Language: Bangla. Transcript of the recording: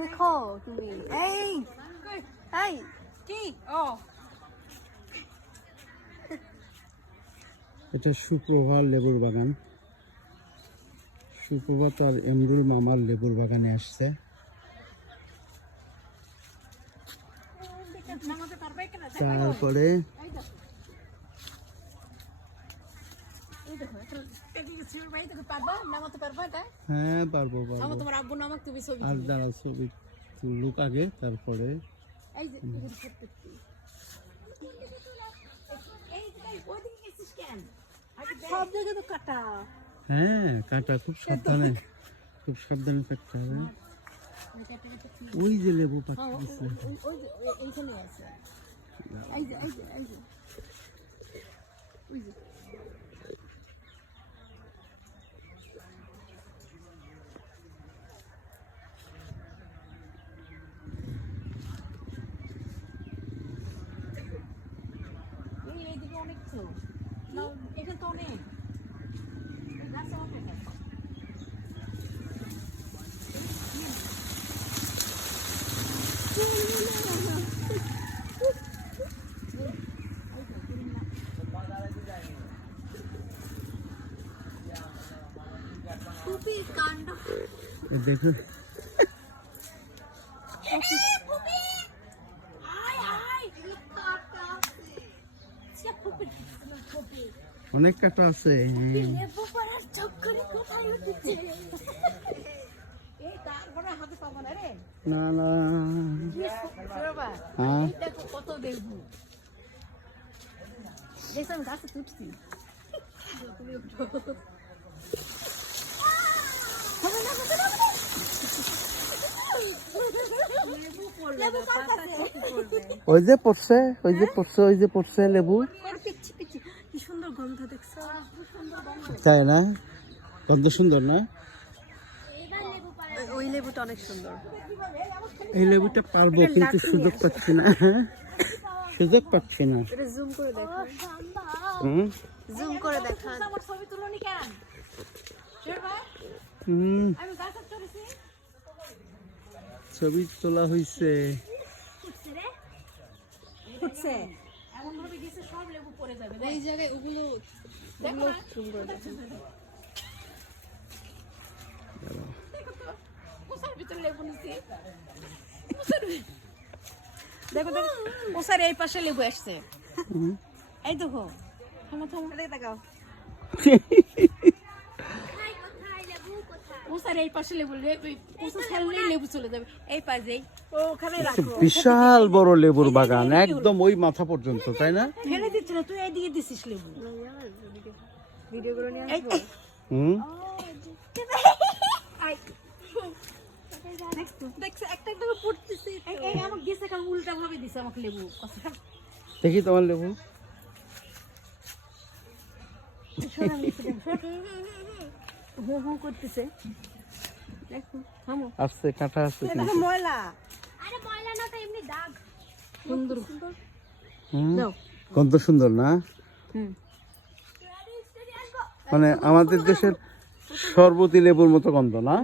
দেখো তুমি এই এই কি ও এটা সুপ্রভা লেবুর বাগান। সুপ্রভাত আর এমরুল মামার লেবুর বাগানে আসছে। তারপরে হ্যাঁ পারবো আর দাঁড়া ছবি তুলুক আগে তারপরে সব জায়গায় তো কাটা হ্যাঁ কাটা খুব সাবধানে কাটতে হবে। ওই যে লেবু পাচ্ছি এইখানে আছে এইদিকে অনেক তো না এখানে তো অনেক গাছ অনেক খুবই কাণ্ড দেখো অনেক কাটা আছে। না না কত দেখবো দেখলাম গাছে তুটছি ওই যে পড়ছে লেবু। কি সুন্দর গন্ধ দেখছো তাই না? গন্ধ সুন্দর না? ওই লেবুটা অনেক সুন্দর। এই লেবুটা পারবো কিন্তু সুযোগ পাচ্ছি না। এটা জুম করে দেখো আমার ছবি তুলনি কেন ছবি তোলা হয়েছে। এমন ভাবে গেছে সব লেবু পড়ে যাবে এই জায়গায় ওগুলো জুম করে দেখো দেখো ওসার এই পাশে লেবু আসছে এই দেখো দেখাও ওসার এই পাশে লেবু লেবু চলে যাবে এই পাশে ওখানে রাখো। বিশাল বড় লেবুর বাগান একদম ওই মাথা পর্যন্ত তাই না? ফেলে দিচ্ছিল তুই এইদিকে দিছিস লেবু ভিডিও করে নিয়ে আসবো উল্টা ভাবে দিছে আমাকে লেবু দেখি তোমার লেবু করতেছে আসছে কাঁটা আছে ময়লা না তো এমনি দাগ সুন্দর গন্ধ সুন্দর না? মানে আমাদের দেশের শরবতি লেবুর মতো গন্ধ না?